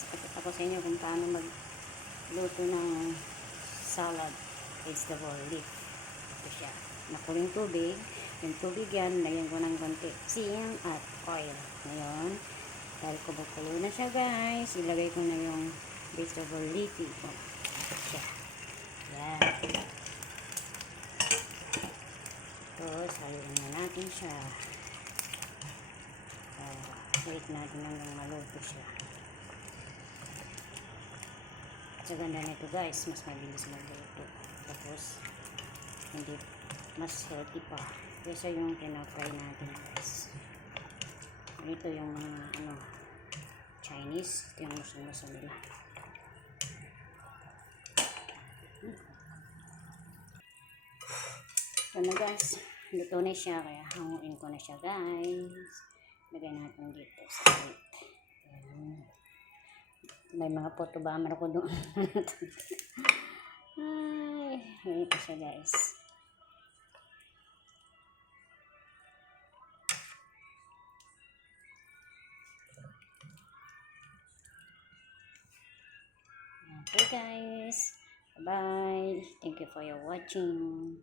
guys, ipakita ko sa inyo kung paano magluto ng salad vegetable leaf. Ito siya, nakuling tubig. Yung tubig yan, lagyan ko ng konti asin at oil. Ngayon, dahil kumukulo na siya guys, ilagay ko na yung vegetable leafy ko. Ito siya. Yan. Tapos, haluin na natin siya. Wait natin hanggang maluto siya. Sa ganda nito guys, mas mabilis magluto. Tapos, hindi mas healthy pa kaysa yung pinafry natin guys. Ito yung mga Chinese. Ito yung muso nila. Ito na guys, luto na siya, kaya hanguin ko na siya guys. Lagay natin dito sa plate. Ayan. May mga photobomber ko doon. Ay, ito siya guys. Okay guys. Bye. Thank you for your watching.